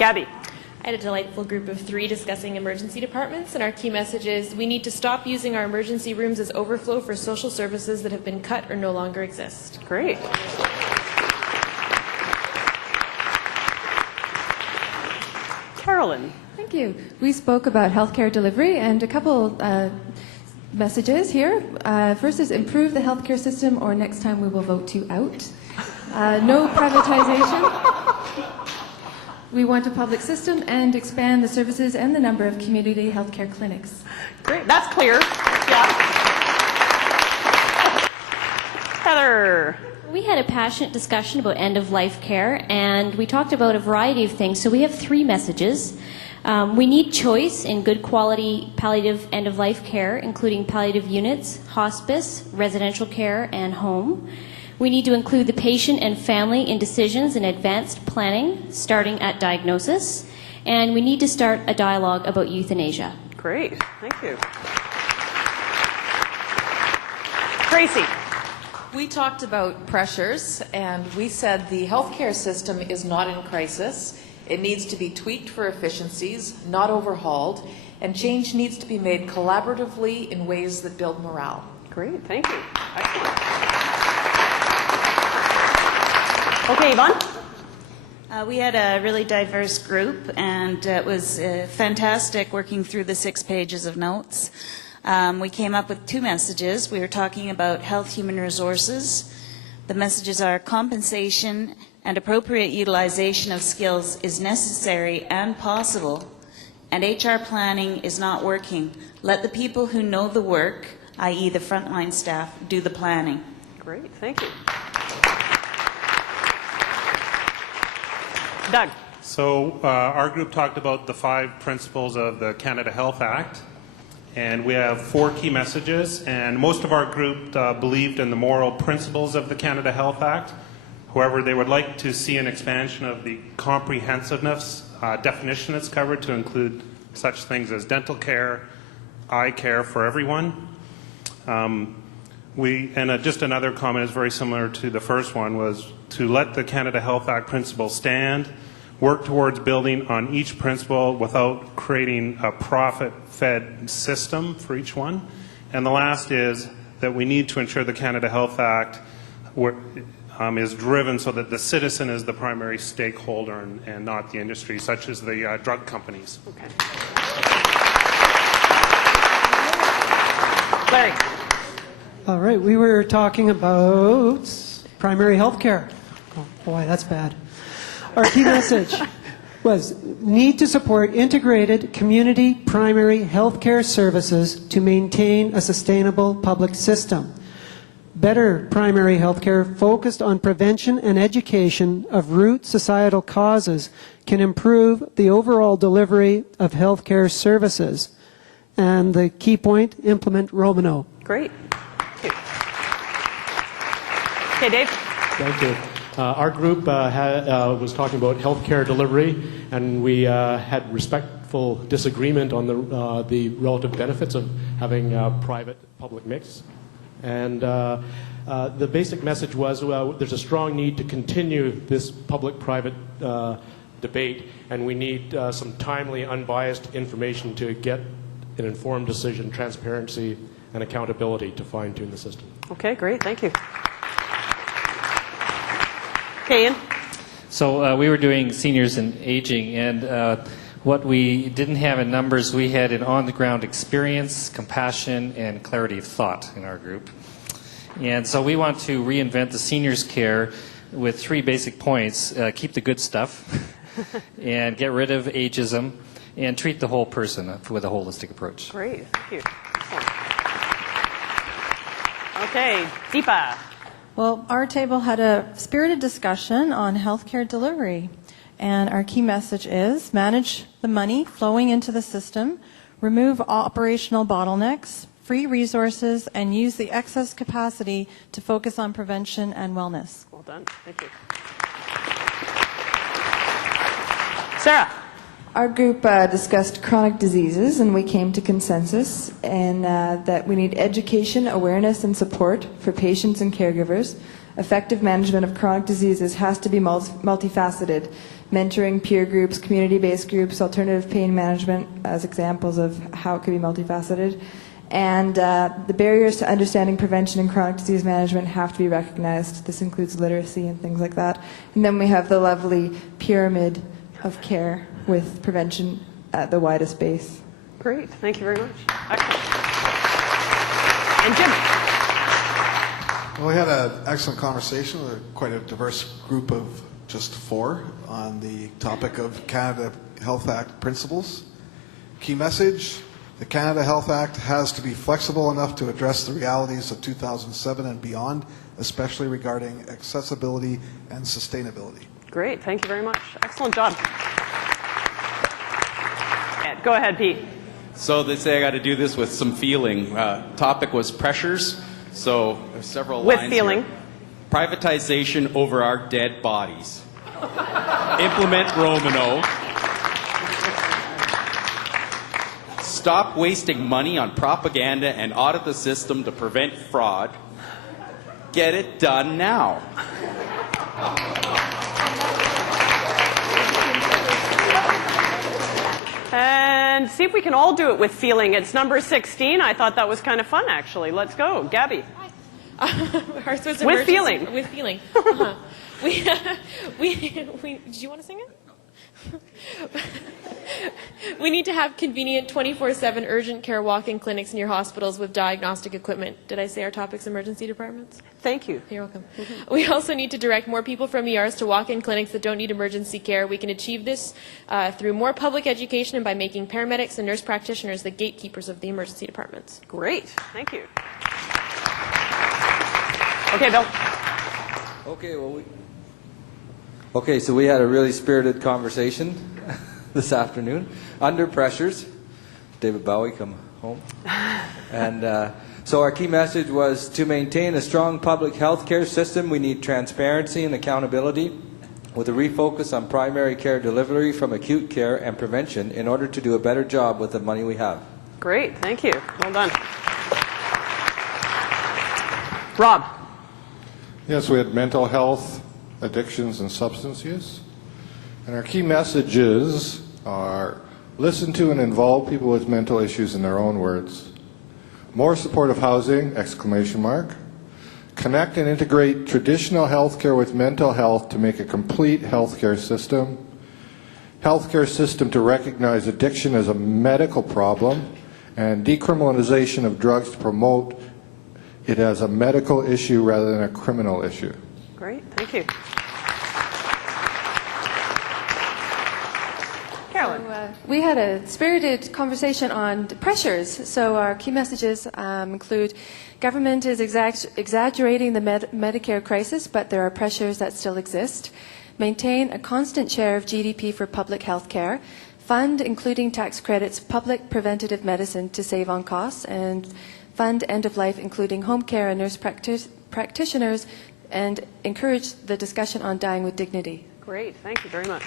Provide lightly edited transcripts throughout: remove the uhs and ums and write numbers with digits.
Gabby. I had a delightful group of 3 discussing emergency departments, and our key message is we need to stop using our emergency rooms as overflow for social services that have been cut or no longer exist. Great. Carolyn. Thank you. We spoke about healthcare delivery and a couple messages here. First is improve the healthcare system or next time we will vote you out. No privatization. We want a public system and expand the services and the number of community healthcare clinics. Great. That's clear. Yeah. Heather. We had a passionate discussion about end-of-life care, and we talked about a variety of things. So we have 3 messages. We need choice in good quality palliative end-of-life care, including palliative units, hospice, residential care, and home. We need to include the patient and family in decisions and advanced planning, starting at diagnosis. And we need to start a dialogue about euthanasia. Great. Thank you. Tracy. We talked about pressures, and we said the healthcare system is not in crisis. It needs to be tweaked for efficiencies, not overhauled, and change needs to be made collaboratively in ways that build morale. Great. Thank you. Excellent. Okay, Yvonne. We had a really diverse group, and it was fantastic working through the 6 pages of notes. We came up with 2 messages. We were talking about health human resources. The messages are compensation and appropriate utilization of skills is necessary and possible, and HR planning is not working. Let the people who know the work, i.e. the frontline staff, do the planning. Great. Thank you. Doug. So our group talked about the 5 principles of the Canada Health Act, and we have 4 key messages, and most of our group believed in the moral principles of the Canada Health Act. However, they would like to see an expansion of the comprehensiveness definition that's covered to include such things as dental care, eye care for everyone. Just another comment is very similar to the first one, was to let the Canada Health Act principles stand, work towards building on each principle without creating a profit-fed system for each one. And the last is that we need to ensure the Canada Health Act is driven so that the citizen is the primary stakeholder and not the industry, such as the drug companies. Okay. Larry. All right, we were talking about primary health care. Oh boy, that's bad. Our key message was need to support integrated community primary health care services to maintain a sustainable public system. Better primary health care focused on prevention and education of root societal causes can improve the overall delivery of health care services. And the key point, implement Romano. Great. Thank you. Okay, Dave. Thank you. Our group was talking about healthcare delivery, and we had respectful disagreement on the relative benefits of having a private-public mix. And the basic message was there's a strong need to continue this public-private debate, and we need some timely, unbiased information to get an informed decision, transparency, and accountability to fine-tune the system. Okay, great. Thank you. Okay, Ian. So we were doing seniors and aging, and what we didn't have in numbers, we had an on-the-ground experience, compassion, and clarity of thought in our group. And so we want to reinvent the seniors' care with 3 basic points. Keep the good stuff, and get rid of ageism, and treat the whole person with a holistic approach. Great. Thank you. Okay, Deepa. Well, our table had a spirited discussion on healthcare delivery, and our key message is manage the money flowing into the system, remove operational bottlenecks, free resources, and use the excess capacity to focus on prevention and wellness. Well done. Thank you. Sarah. Our group discussed chronic diseases, and we came to consensus in that we need education, awareness, and support for patients and caregivers, Effective management of chronic diseases has to be multifaceted. Mentoring, peer groups, community-based groups, alternative pain management as examples of how it could be multifaceted. And the barriers to understanding prevention and chronic disease management have to be recognized. This includes literacy and things like that. And then we have the lovely pyramid of care with prevention at the widest base. Great. Thank you very much. Excellent. And Jim. Well, we had an excellent conversation with quite a diverse group of just 4 on the topic of Canada Health Act principles. Key message: the Canada Health Act has to be flexible enough to address the realities of 2007 and beyond, especially regarding accessibility and sustainability. Great. Thank you very much. Excellent job. Go ahead, Pete. So they say I got to do this with some feeling. Topic was pressures. So there's several with lines feeling. Here. Privatization over our dead bodies. Implement Romano. Stop wasting money on propaganda and audit the system to prevent fraud. Get it done now. And see if we can all do it with feeling. It's number 16. I thought that was kind of fun, actually. Let's go. Gabby. Ours was with feeling. With feeling. Uh-huh. We, did you want to sing it? We need to have convenient 24/7 urgent care walk-in clinics in your hospitals with diagnostic equipment. Did I say our topic's emergency departments? Thank you. You're welcome. We also need to direct more people from ERs to walk-in clinics that don't need emergency care. We can achieve this through more public education and by making paramedics and nurse practitioners the gatekeepers of the emergency departments. Great. Thank you. Okay, Bill. Okay, so we had a really spirited conversation this afternoon. Under pressures. David Bowie, come home. And so our key message was to maintain a strong public health care system, we need transparency and accountability with a refocus on primary care delivery from acute care and prevention in order to do a better job with the money we have. Great. Thank you. Well done. Rob. Yes, we had mental health, addictions, and substance use. And our key messages are listen to and involve people with mental issues in their own words. More supportive housing, exclamation mark. Connect and integrate traditional healthcare with mental health to make a complete healthcare system. Healthcare system to recognize addiction as a medical problem and decriminalization of drugs to promote it as a medical issue rather than a criminal issue. Great. Thank you. Carolyn. So, we had a spirited conversation on pressures. So our key messages include government is exaggerating the Medicare crisis, but there are pressures that still exist. Maintain a constant share of GDP for public health care. Fund, including tax credits, public preventative medicine to save on costs. And fund end of life, including home care and nurse practitioners, and encourage the discussion on dying with dignity. Great. Thank you very much.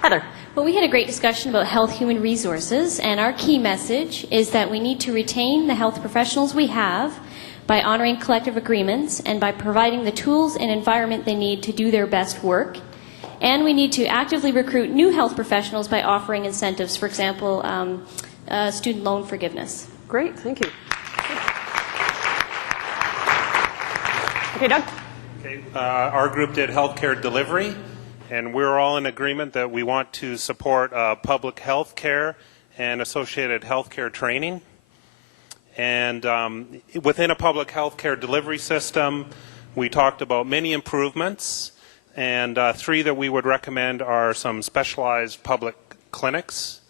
Heather. Well, we had a great discussion about health human resources, and our key message is that we need to retain the health professionals we have by honoring collective agreements and by providing the tools and environment they need to do their best work. And we need to actively recruit new health professionals by offering incentives, for example, student loan forgiveness. Great. Thank you. Okay, Doug. Okay, our group did healthcare delivery, and we're all in agreement that we want to support public health care and associated healthcare training. And within a public health care delivery system, we talked about many improvements, and 3 that we would recommend are some specialized public clinics.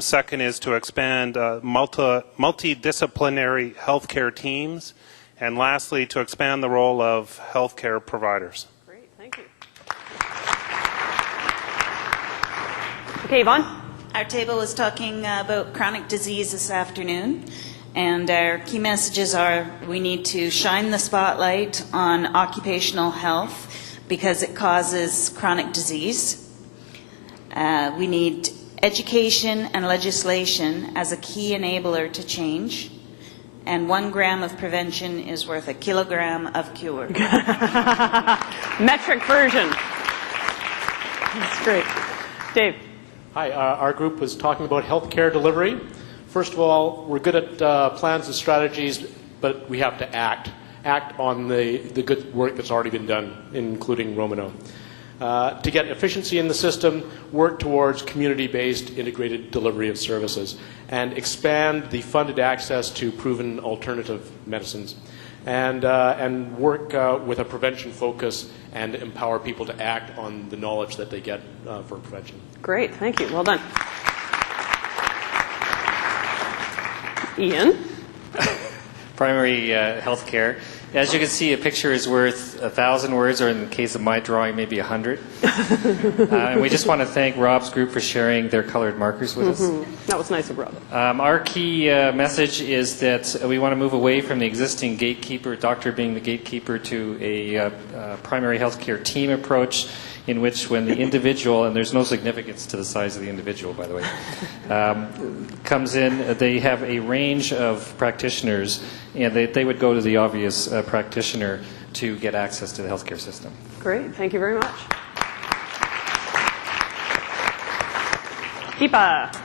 Second is to expand multidisciplinary healthcare teams. And lastly, to expand the role of healthcare providers. Great, thank you. Okay, Yvonne. Our table was talking about chronic disease this afternoon, and our key messages are we need to shine the spotlight on occupational health because it causes chronic disease. We need education and legislation as a key enabler to change. and 1 gram of prevention is worth a kilogram of cure. Metric version. That's great. Dave. Hi, our group was talking about healthcare delivery. First of all, we're good at plans and strategies, but we have to act on the good work that's already been done, including Romano. To get efficiency in the system, work towards community-based integrated delivery of services, and expand the funded access to proven alternative medicines, and work with a prevention focus and empower people to act on the knowledge that they get for prevention. Great, thank you. Well done. Ian? Primary health care. As you can see, a picture is worth 1,000 words, or in the case of my drawing, maybe 100. And we just want to thank Rob's group for sharing their colored markers with us. That was nice of Rob. Our key message is that we want to move away from the existing gatekeeper, doctor being the gatekeeper, to a primary health care team approach, in which when the individual, and there's no significance to the size of the individual, by the way, comes in, they have a range of practitioners, and they would go to the obvious practitioner to get access to the healthcare system. Great, thank you very much. Deepa.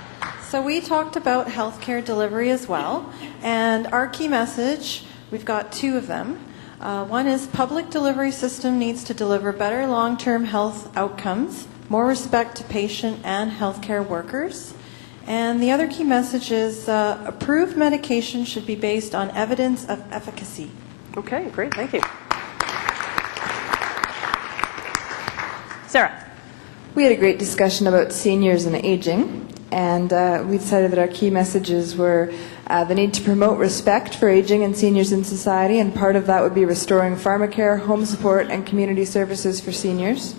So we talked about healthcare delivery as well, and our key message, we've got 2 of them. One is public delivery system needs to deliver better long-term health outcomes, more respect to patient and healthcare workers. And the other key message is approved medication should be based on evidence of efficacy. Okay, great, thank you. Sarah. We had a great discussion about seniors and aging, and we decided that our key messages were the need to promote respect for aging and seniors in society, and part of that would be restoring pharmacare, home support, and community services for seniors.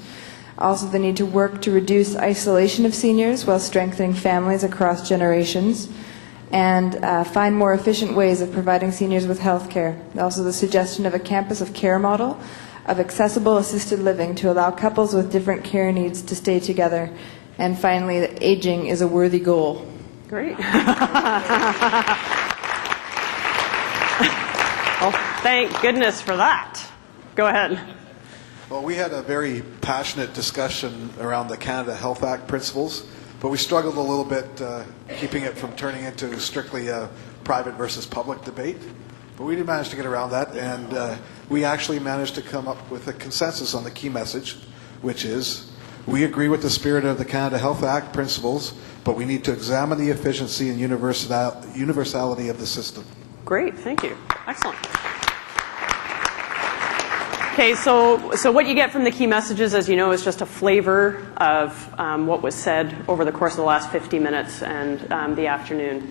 Also, the need to work to reduce isolation of seniors while strengthening families across generations, and find more efficient ways of providing seniors with health care. Also, the suggestion of a campus of care model of accessible assisted living to allow couples with different care needs to stay together. And finally, that aging is a worthy goal. Great. Well, thank goodness for that. Go ahead. Well, we had a very passionate discussion around the Canada Health Act principles, but we struggled a little bit keeping it from turning into strictly a private versus public debate. But we did manage to get around that, and we actually managed to come up with a consensus on the key message, which is we agree with the spirit of the Canada Health Act principles, but we need to examine the efficiency and universality of the system. Great, thank you. Excellent. Okay, so what you get from the key messages, as you know, is just a flavor of what was said over the course of the last 50 minutes and the afternoon.